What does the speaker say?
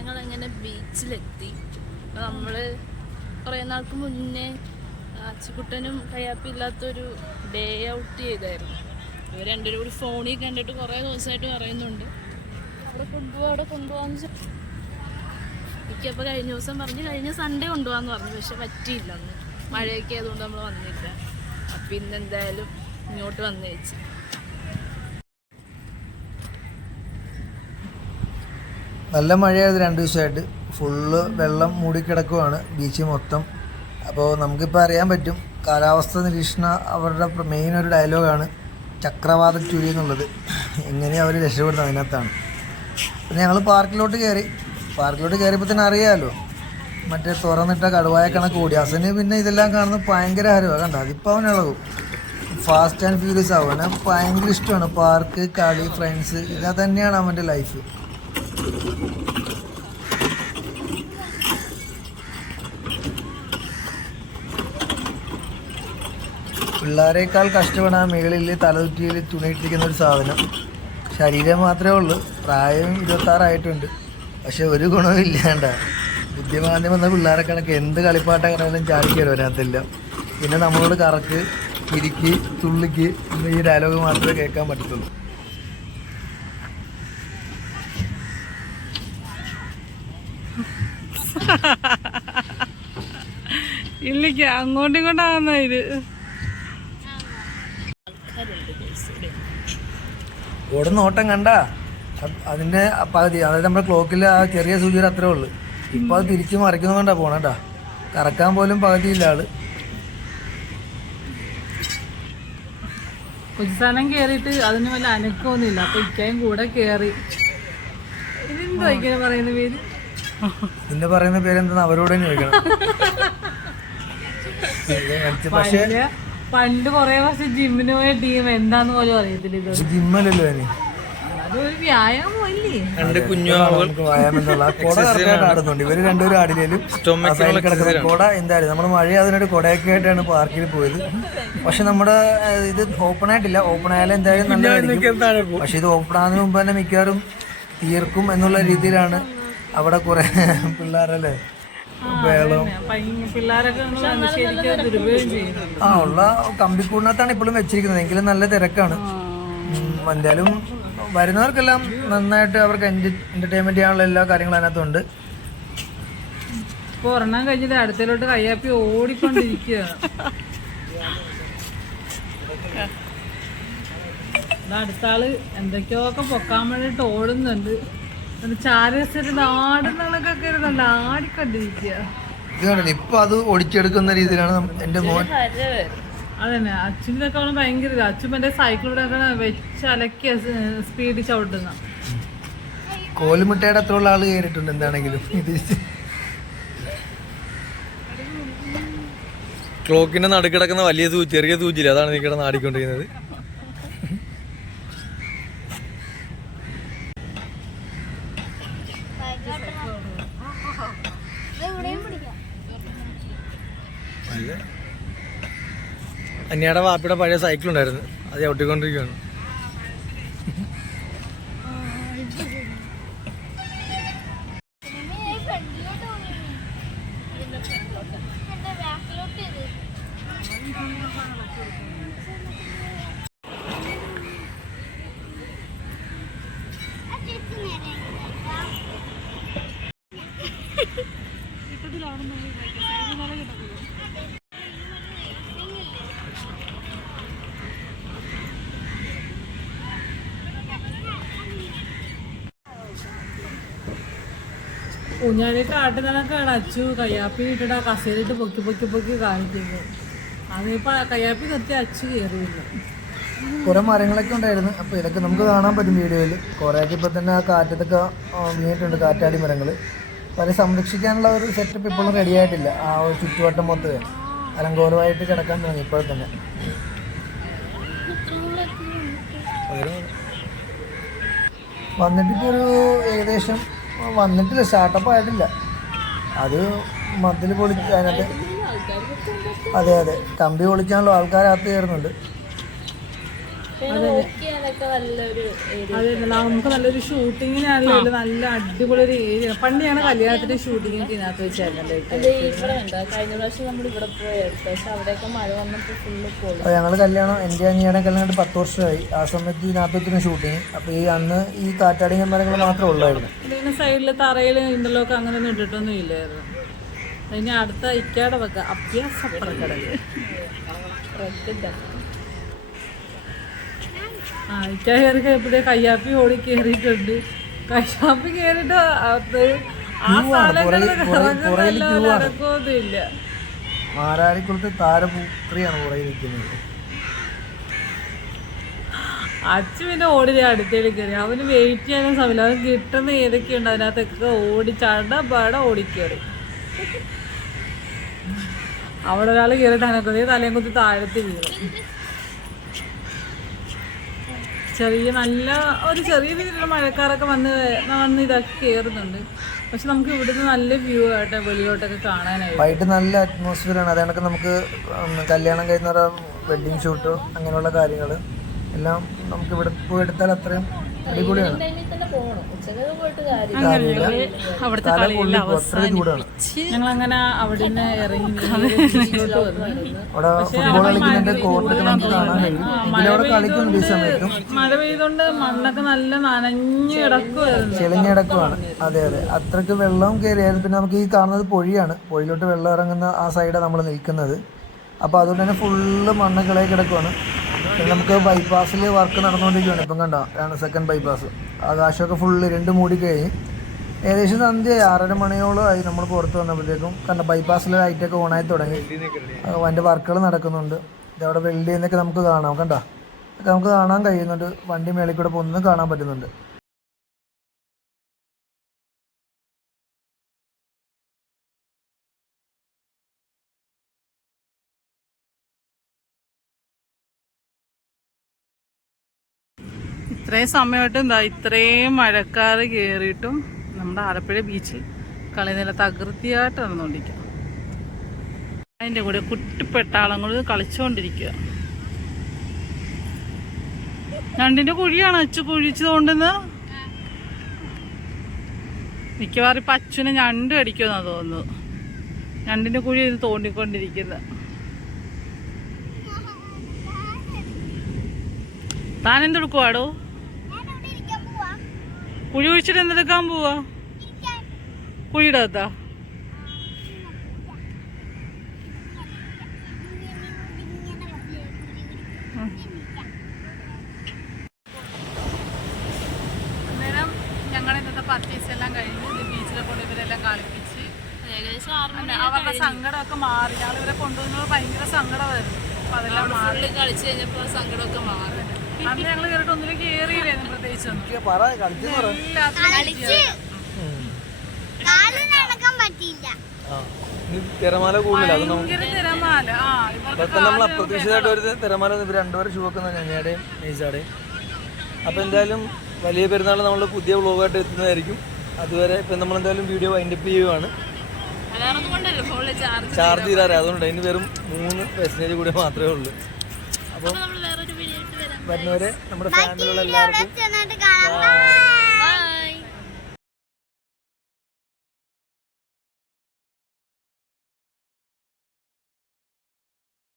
ഞങ്ങളങ്ങനെ ബീച്ചിലെത്തി. അപ്പോൾ നമ്മൾ കുറേ നാൾക്ക് മുന്നേ അച്ചുകുട്ടനും കയ്യാപ്പില്ലാത്തൊരു ഡേ ഔട്ട് ചെയ്തായിരുന്നു. ഇവർ രണ്ടുപേരും കൂടി ഫോണിൽ കണ്ടിട്ട് കുറേ ദിവസമായിട്ട് പറയുന്നുണ്ട് അവിടെ കൊണ്ടുപോകാമെന്ന്. എനിക്കപ്പോൾ കഴിഞ്ഞ ദിവസം പറഞ്ഞ് കഴിഞ്ഞ സൺഡേ കൊണ്ടുപോകാമെന്ന് പറഞ്ഞു. പക്ഷെ പറ്റിയില്ല, അന്ന് മഴയൊക്കെ ആയതുകൊണ്ട് നമ്മൾ വന്നില്ല. അപ്പം ഇന്ന് എന്തായാലും ഇങ്ങോട്ട് വന്നേച്ച്. നല്ല മഴയായിരുന്നു 2 ദിവസമായിട്ട്. ഫുള്ള് വെള്ളം മൂടിക്കിടക്കുവാണ് ബീച്ച് മൊത്തം. അപ്പോൾ നമുക്കിപ്പോൾ അറിയാൻ പറ്റും, കാലാവസ്ഥ നിരീക്ഷണ അവരുടെ മെയിൻ ഒരു ഡയലോഗാണ് ചക്രവാത ചുഴി എന്നുള്ളത്. എങ്ങനെയാണ് അവർ രക്ഷപ്പെടുന്നത് അതിനകത്താണ്. പിന്നെ ഞങ്ങൾ പാർക്കിലോട്ട് കയറിയപ്പോൾ തന്നെ അറിയാമല്ലോ, മറ്റേ തുറന്നിട്ട കടുവായ കണക്ക് ഓടി. അസന് പിന്നെ ഇതെല്ലാം കാണുന്നത് ഭയങ്കര ഹരമാണ്. കണ്ട അതിപ്പോൾ അവൻ ഇളകും, ഫാസ്റ്റ് ആൻഡ് ഫ്യൂരിയസ് ആവും. അവനെ ഭയങ്കര ഇഷ്ടമാണ് പാർക്ക്, കളി, ഫ്രണ്ട്സ്, ഇതാ തന്നെയാണ് അവൻ്റെ ലൈഫ്. പിള്ളേരേക്കാൾ കഷ്ടപ്പെടാൻ മേളിൽ തലതുറ്റിയിൽ തുണിയിട്ടിരിക്കുന്ന ഒരു സാധനം. ശരീരം മാത്രമേ ഉള്ളൂ, പ്രായം 26 ആയിട്ടുണ്ട്. പക്ഷെ ഒരു ഗുണവും ഇല്ലാണ്ട ബുദ്ധിമാന്ദ്യം വന്ന പിള്ളേരെ കണക്ക് എന്ത് കളിപ്പാട്ട കണക്കിലും ചാടിക്കയറും അതിനകത്തെല്ലാം. പിന്നെ നമ്മളോട് കറക്ക്, ഇരിക്ക്, തുള്ളിക്ക് എന്ന് ഈ ഡയലോഗ് മാത്രമേ കേൾക്കാൻ പറ്റത്തുള്ളൂ. ഇല്ലിക്ക അങ്ങോട്ടും ഇങ്ങോട്ടാകുന്ന ഇത് ഓടുന്ന ഓട്ടം കണ്ട അതിൻ്റെ പകുതി, അതായത് നമ്മുടെ ക്ലോക്കിൽ ആ ചെറിയ സൂചിയുടെ അത്രേ ഉള്ളൂ. ഇപ്പം അത് തിരിച്ച് മറിക്കുന്ന കൊണ്ടാ പോണേട്ടാ, കറക്കാൻ പോലും പകുതിയില്ല ആള്. കുജിസ്ഥാനം കയറിയിട്ട് അതിന് വല്ല അനക്കമൊന്നുമില്ല. അപ്പൊ ഇക്കയും കൂടെ കയറി. ഇതെന്തോ ഇങ്ങനെ പറയുന്ന പേര്? ഇതിന്റെ പറയുന്ന പേരെന്താ അവരോട് തന്നെ ചോദിക്കണം. പക്ഷേ പണ്ട് കൊറേ വർഷം ജിമ്മിന് പോയ ടീം എന്താന്ന് പോലും അറിയത്തില്ല. ഇത് ജിമ്മല്ലല്ലോ അതിന്, അതൊരു വ്യായാമം അല്ലേ? കൊട കറക്റ്റായിട്ട് ആടുന്നുണ്ട് ഇവര് രണ്ടുപേരും. ആടില്ലേലും കിടക്കുന്ന കൊട എന്തായാലും നമ്മൾ മഴ അതിനൊരു കൊടയൊക്കെ ആയിട്ടാണ് പാർക്കിൽ പോയത്. പക്ഷെ നമ്മുടെ ഇത് ഓപ്പൺ ആയിട്ടില്ല. ഓപ്പൺ ആയാലും എന്തായാലും നല്ലതായിരിക്കും. പക്ഷെ ഇത് ഓപ്പൺ ആകുന്നതിന് മുമ്പ് തന്നെ മിക്കവാറും തീർക്കും എന്നുള്ള രീതിയിലാണ് അവിടെ കുറെ പിള്ളേരല്ലേ വേളം ഉള്ള കമ്പിക്കൂടിനകത്താണ് ഇപ്പോഴും വെച്ചിരിക്കുന്നത്. എങ്കിലും നല്ല തിരക്കാണ്. എന്തായാലും വരുന്നവർക്കെല്ലാം നന്നായിട്ട് അവർക്ക് എന്റർടൈൻമെന്റ് ചെയ്യാനുള്ള എല്ലാ കാര്യങ്ങളും അതിനകത്തുണ്ട്. ഇപ്പൊ ഒരെണ്ണം കഴിഞ്ഞത് അടുത്തലോട്ട് കയ്യാപ്പി ഓടിക്കൊണ്ടിരിക്കുക. അടുത്ത ആള് എന്തൊക്കെയൊക്കെ പൊക്കാൻ വേണ്ടിട്ട് ഓടുന്നുണ്ട്. ചാരസ്ഥിരം ആടുന്നതൊക്കെ ഇരുന്നുണ്ട്, ആടിക്കൊണ്ടിരിക്കുക. ഇപ്പൊ അത് ഒടിച്ചെടുക്കുന്ന രീതിയിലാണ് എന്റെ മോൻ. അതന്നെ അച്ഛനൊക്കെ അവന് ഭയങ്കര ഇത്. അച്ഛൻ എന്റെ സൈക്കിളിലൂടെ വെച്ച് അലക്കിയ സ്പീഡിൽ ചവിട്ടുന്ന. കോലുമിട്ടയുടെ അത്രയുള്ള ആള് കയറിയിട്ടുണ്ട് എന്താണെങ്കിലും. ക്ലോക്കിന്റെ നടുക്കിടക്കുന്ന വലിയ ചെറിയ സൂചിയില്ല, അതാണ് നീ കിടന്ന് ആടിക്കൊണ്ടിരിക്കുന്നത്. അന്യയുടെ വാപ്പിയുടെ പഴയ സൈക്കിൾ ഉണ്ടായിരുന്നു, അത് ചവിട്ടിക്കൊണ്ടിരിക്കുകയാണ്. ഊഞ്ഞാലിട്ട് ആട്ടുന്നതൊക്കെയാണ് അച്ചു കയ്യാപ്പി ഇട്ടിട്ട് ആ കസേരയിട്ട് പൊക്കി പൊക്കി പൊക്കി കാണിക്കുന്നത്. അതിപ്പോ കയ്യാപ്പി നിർത്തി അച്ചു കയറിയില്ല. കുറെ മരങ്ങളൊക്കെ ഉണ്ടായിരുന്നു. അപ്പോൾ ഇതൊക്കെ നമുക്ക് കാണാൻ പറ്റും വീഡിയോയിൽ. കുറേയൊക്കെ ഇപ്പോൾ തന്നെ ആ കാറ്റത്തൊക്കെ വീണിട്ടുണ്ട്, കാറ്റാടി മരങ്ങൾ. അപ്പോൾ അത് സംരക്ഷിക്കാനുള്ള ഒരു സെറ്റപ്പ് ഇപ്പോഴും റെഡി ആയിട്ടില്ല. ആ ഒരു ചുറ്റുവട്ടം മൊത്തം അലങ്കോലമായിട്ട് കിടക്കാൻ തുടങ്ങി ഇപ്പോൾ തന്നെ. വന്നിട്ടിപ്പോൾ ഒരു ഏകദേശം വന്നിട്ടില്ല, സ്റ്റാർട്ടപ്പ് ആയിട്ടില്ല. അത് മതിൽ പൊളിച്ച് അതിനകത്ത് അതെ കമ്പി പൊളിക്കാനുള്ള ആൾക്കാരകത്ത് കയറുന്നുണ്ട്. നോക്കിയാലൊക്കെ നല്ലൊരു ഏരിയ. അതെ, നമുക്ക് നല്ലൊരു ഷൂട്ടിങ്ങിനാണെങ്കിലും നല്ല അടിപൊളി ഒരു ഏരിയ. പണ്ട് ഞാൻ കല്യാണത്തിന്റെ ഷൂട്ടിങ്ങിനൊക്കെ ഇതിനകത്ത് വെച്ചായിരുന്നല്ലോ. ഇവിടെ ഉണ്ട്. കഴിഞ്ഞ പ്രാവശ്യം നമ്മൾ ഇവിടെ പോയെടുത്തു. പക്ഷെ അവിടെയൊക്കെ മഴ വന്നപ്പോൾ ഫുള്ള് പോയി. അപ്പോൾ ഞങ്ങൾ കല്യാണം, എൻ്റെ അനിയുടെ കല്യാണം 10 വർഷമായി. ആ സമയത്ത് ഇതിനകത്തൊരു ഷൂട്ടിങ്. അപ്പോൾ ഈ അന്ന് ഈ കാറ്റാടിയ മരങ്ങൾ മാത്രമേ ഉള്ളായിരുന്നു. ഇതിന് സൈഡിൽ തറയിൽ ഇന്റർലോക്ക് അങ്ങനെ ഒന്നും ഇട്ടിട്ടൊന്നും ഇല്ലായിരുന്നു. അതിന് അടുത്ത ഇക്കാടെ വെക്ക അഭ്യാസപ്പുറക്കടല്. ആ ഇക്ക കയറി കഴിയപ്പോഴേ കയ്യാപ്പി ഓടി കയറിയിട്ടുണ്ട്. കയ്യാപ്പി കയറിയിട്ട് അത് ആ സ്ഥലങ്ങളിൽ നടക്കൊന്നുമില്ല. മാരാരിക്കുളത്ത് താരപുത്രിയാണ് പുറകെ നിൽക്കുന്നത്. അച്ഛൻ പിന്നെ ഓടി അടുത്തേക്ക് കയറി. അവന് വെയിറ്റ് ചെയ്യാനും സമയമില്ല. അവൻ കിട്ടുന്ന ഏതൊക്കെയുണ്ട് അതിനകത്തൊക്കെ ഓടി ചടപട ഓടിക്കയറി. അവിടെ ഒരാൾ കയറിയിട്ട് അതിനൊക്കെ തലയും കുത്തി താഴത്ത് വീഴും. നല്ല ഒരു ചെറിയ രീതിയിലുള്ള മഴക്കാരൊക്കെ വന്ന് ഇതൊക്കെ കയറുന്നുണ്ട്. പക്ഷെ നമുക്ക് ഇവിടുന്ന് നല്ല വ്യൂ ആയിട്ട് വെളിയിലോട്ടൊക്കെ കാണാനായിട്ട് വൈകിട്ട് നല്ല അറ്റ്മോസ്ഫിയറാണ്. അതുകൊണ്ടൊക്കെ നമുക്ക് കല്യാണം കഴിയുന്ന വെഡ്ഡിങ് ഷൂട്ട് അങ്ങനെയുള്ള കാര്യങ്ങൾ എല്ലാം നമുക്ക് ഇവിടെ പോയി എടുത്താൽ അത്രയും അടിപൊളിയാണ്. അവിടുത്തെ ചൂടാണ്. ഞങ്ങളങ്ങനെ അവിടെ നിന്ന് ഇറങ്ങി അവിടെ ഫുട്ബോൾ കളിക്കുന്നതിന്റെ കോർട്ടൊക്കെ നമുക്ക് കാണാൻ കഴിയും. ഇതിലവിടെ കളിക്കുന്നുണ്ട് ഈ സമയത്തും. മഴ പെയ്തുകൊണ്ട് മണ്ണൊക്കെ നല്ല നനഞ്ഞ് കിടക്കുമായിരുന്നു, ചെളിഞ്ഞിടക്കുവാണ്. അതെ അതെ, അത്രയ്ക്ക് വെള്ളം കയറിയായിരുന്നു. പിന്നെ നമുക്ക് ഈ കാണുന്നത് പൊഴിയാണ്. പൊഴിയിലോട്ട് വെള്ളം ഇറങ്ങുന്ന ആ സൈഡാണ് നമ്മൾ നിൽക്കുന്നത്. അപ്പോൾ അതുകൊണ്ട് തന്നെ ഫുള്ള് മണ്ണൊക്കെ ഇളകി കിടക്കുവാണ്. പിന്നെ നമുക്ക് ബൈപ്പാസിൽ വർക്ക് നടന്നുകൊണ്ടിരിക്കുകയാണ്. ഇപ്പം കണ്ടോ, 2 ബൈപ്പാസ്. ആകാശമൊക്കെ ഫുള്ള് ഇരുണ്ട് മൂടി കഴിഞ്ഞ് ഏകദേശം സന്ധ്യയായി. 6:30 മണിയോളം ആയി നമ്മൾ പുറത്ത് വന്നപ്പോഴത്തേക്കും. കണ്ട ബൈപ്പാസിലെ ലൈറ്റൊക്കെ ഓണായി തുടങ്ങി. അതിൻ്റെ വർക്കുകൾ നടക്കുന്നുണ്ട്. ഇതവിടെ വെൽഡ് ചെയ്യുന്നതൊക്കെ നമുക്ക് കാണാം. കണ്ടോ, ഒക്കെ നമുക്ക് കാണാൻ കഴിയുന്നുണ്ട്. വണ്ടി മേളിൽ കൂടെ പോകുന്നത് കാണാൻ പറ്റുന്നുണ്ട്. ഇത്രയും സമയമായിട്ടും ഇത്രയും മഴക്കാർ കയറിയിട്ടും നമ്മുടെ ആലപ്പുഴ ബീച്ചിൽ കളിനില തകൃതിയായിട്ട് നടന്നുകൊണ്ടിരിക്കുക. അതിൻ്റെ കൂടെ കുട്ടിപ്പെട്ടാളങ്ങൾ കളിച്ചുകൊണ്ടിരിക്കുക. ഞണ്ടിൻ്റെ കുഴിയാണ് അച്ചു കുഴിച്ചതുകൊണ്ടെന്ന് മിക്കവാറും ഇപ്പം അച്ഛനെ ഞണ്ട് അടിക്കുമെന്നാണ് തോന്നുന്നത്. ഞണ്ടിൻ്റെ കുഴി ഇത് തോണ്ടിക്കൊണ്ടിരിക്കുന്നത്. താൻ എന്തെടുക്കുവാടോ? കുഴി കുഴിച്ചിട്ട് എന്തെടുക്കാൻ പോവാ? കുഴിയുടെ അകത്താ? അന്നേരം ഞങ്ങൾ ഇന്നത്തെ പർച്ചേസ് എല്ലാം കഴിഞ്ഞ് ബീച്ചിലെ കൊണ്ട് ഇവരെല്ലാം കളിപ്പിച്ച് ഏകദേശം 6 മണി അവരുടെ സങ്കടമൊക്കെ മാറി. ഞങ്ങൾ ഇവരെ കൊണ്ടുവന്നത് ഭയങ്കര സങ്കടമായിരുന്നു. അപ്പം അതെല്ലാം മാറി. കളിച്ച് കഴിഞ്ഞപ്പോൾ സങ്കടമൊക്കെ മാറി. അന്ന് ഞങ്ങൾ കയറിയിട്ട് ഒന്നിലേക്ക് കയറിയില്ലായിരുന്നു പ്രത്യേകിച്ചൊന്നും. തിരമാല കൂടുതലാണ്. ഭയങ്കര തിരമാല. ഇപ്പം നമ്മൾ അപ്രതീക്ഷിതമായിട്ട് ഒരു തിരമാല ഇവർ 2 പേരെ ഷൂ ഒക്കെ ഞങ്ങളുടെയും നെയ്സാടെയും. അപ്പോൾ എന്തായാലും വലിയ പെരുന്നാൾ നമ്മൾ പുതിയ വ്ളോഗായിട്ട് എത്തുന്നതായിരിക്കും. അതുവരെ ഇപ്പം നമ്മളെന്തായാലും വീഡിയോ വൈൻഡപ്പ് ചെയ്യുവാണ്. ചാർജ് ചെയ്താറേ, അതുകൊണ്ട് അതിന് വെറും 3 പെർസെൻറ്റേജ് കൂടെ മാത്രമേ ഉള്ളൂ. അപ്പം വരുന്നവരെ നമ്മുടെ ഫാമിലിയുള്ള എല്ലാവർക്കും